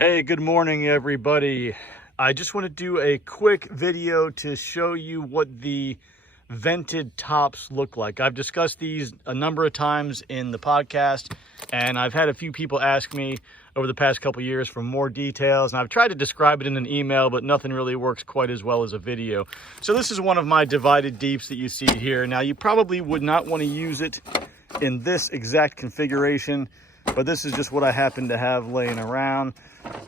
Hey, good morning, everybody. I just want to do a quick video to show you what the vented tops look like. I've discussed these a number of times in the podcast, and I've had a few people ask me over the past couple years for more details, and I've tried to describe it in an email, but nothing really works quite as well as a video. So this is one of my divided deeps that you see here. Now, you probably would not want to use it in this exact configuration, but this is just what I happen to have laying around.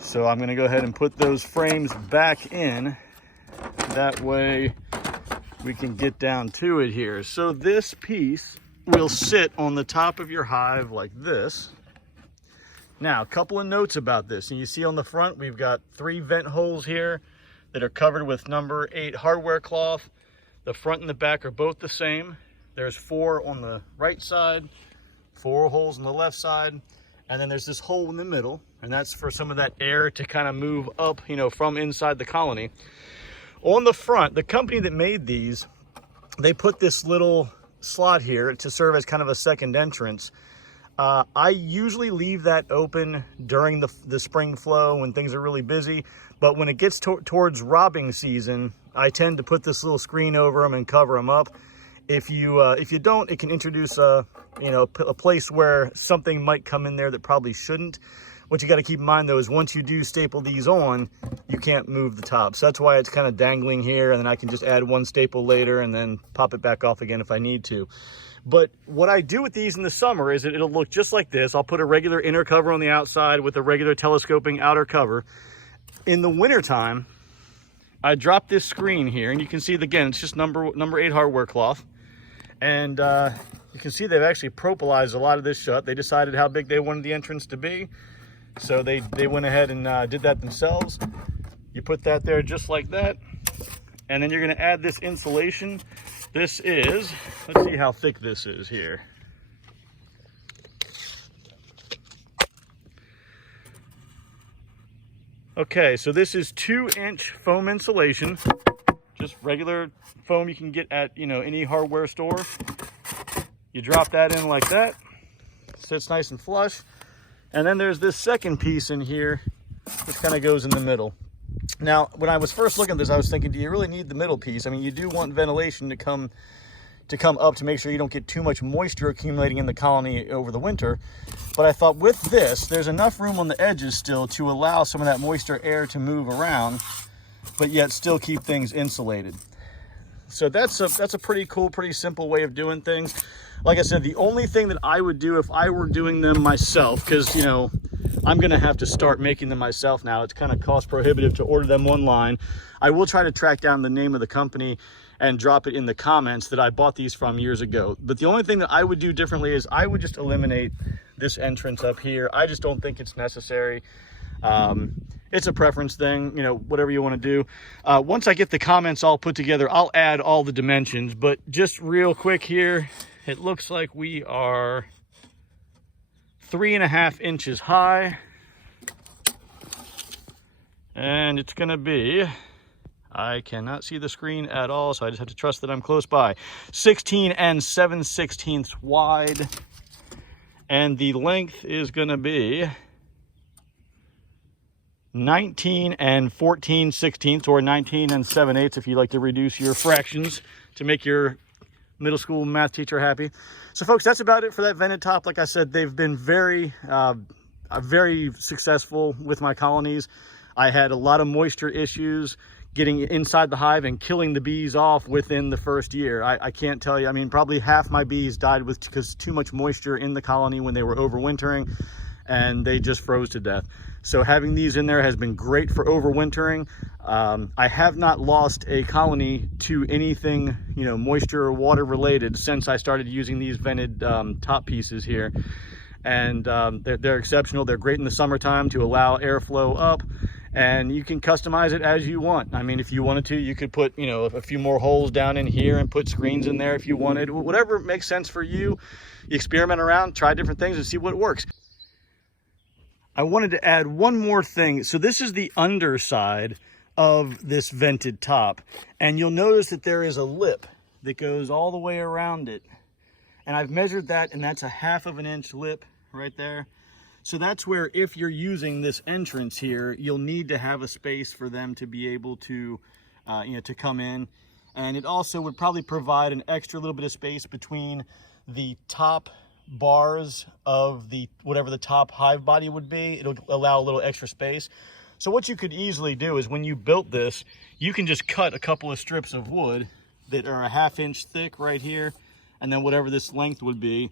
So I'm going to go ahead and put those frames back in. That way we can get down to it here. So this piece will sit on the top of your hive like this. Now, a couple of notes about this. And you see on the front, we've got 3 vent holes here that are covered with number 8 hardware cloth. The front and the back are both the same. There's 4 on the right side, 4 holes on the left side. And then there's this hole in the middle, and that's for some of that air to kind of move up, from inside the colony. On the front, the company that made these, they put this little slot here to serve as kind of a second entrance. I usually leave that open during the spring flow when things are really busy, but when it gets towards robbing season, I tend to put this little screen over them and cover them up. If you don't, it can introduce a place where something might come in there that probably shouldn't. What you got to keep in mind though is once you do staple these on, you can't move the top. So that's why it's kind of dangling here, and then I can just add 1 staple later and then pop it back off again if I need to. But what I do with these in the summer is it'll look just like this. I'll put a regular inner cover on the outside with a regular telescoping outer cover. In the wintertime, I drop this screen here, and you can see, again, it's just number 8 hardware cloth. And you can see they've actually propolized a lot of this shut. They decided how big they wanted the entrance to be. So they went ahead and did that themselves. You put that there just like that. And then you're going to add this insulation. This is, let's see how thick this is here. Okay, so this is 2-inch foam insulation. Just regular foam you can get at any hardware store. You drop that in like that, sits nice and flush. And then there's this second piece in here which kind of goes in the middle. Now, when I was first looking at this, I was thinking, do you really need the middle piece? I mean, you do want ventilation to come up to make sure you don't get too much moisture accumulating in the colony over the winter. But I thought with this, there's enough room on the edges still to allow some of that moisture air to move around, but yet still keep things insulated. So that's a pretty cool, pretty simple way of doing things. Like I said, the only thing that I would do if I were doing them myself, because I'm gonna have to start making them myself now. It's kind of cost prohibitive to order them online. I will try to track down the name of the company and drop it in the comments that I bought these from years ago. But the only thing that I would do differently is I would just eliminate this entrance up here. I just don't think it's necessary. It's a preference thing, whatever you want to do. Once I get the comments all put together, I'll add all the dimensions. But just real quick here, it looks like we are 3.5 inches high. And it's going to be, I cannot see the screen at all, so I just have to trust that I'm close by. 16 7/16 wide. And the length is going to be 19 14/16, or 19 7/8 if you like to reduce your fractions to make your middle school math teacher happy. So folks, that's about it for that vented top. Like I said, they've been very successful with my colonies. I had a lot of moisture issues getting inside the hive and killing the bees off within the first year. I can't tell you, I mean, probably half my bees died because too much moisture in the colony when they were overwintering, and they just froze to death. So having these in there has been great for overwintering. I have not lost a colony to anything, moisture or water related since I started using these vented top pieces here. And they're exceptional. They're great in the summertime to allow airflow up, and you can customize it as you want. I mean, if you wanted to, you could put, a few more holes down in here and put screens in there if you wanted. Whatever makes sense for you. You experiment around, try different things and see what works. I wanted to add one more thing. So this is the underside of this vented top, and you'll notice that there is a lip that goes all the way around it. And I've measured that, and that's a 1/2 inch lip right there. So that's where, if you're using this entrance here, you'll need to have a space for them to be able to, to come in. And it also would probably provide an extra little bit of space between the top bars of the, whatever the top hive body would be. It'll allow a little extra space. So what you could easily do is, when you built this, you can just cut a couple of strips of wood that are a 1/2 inch thick right here, and then whatever this length would be,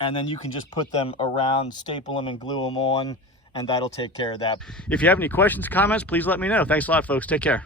and then you can just put them around, staple them and glue them on, and that'll take care of that. If you have any questions, comments, please let me know. Thanks a lot, folks. Take care.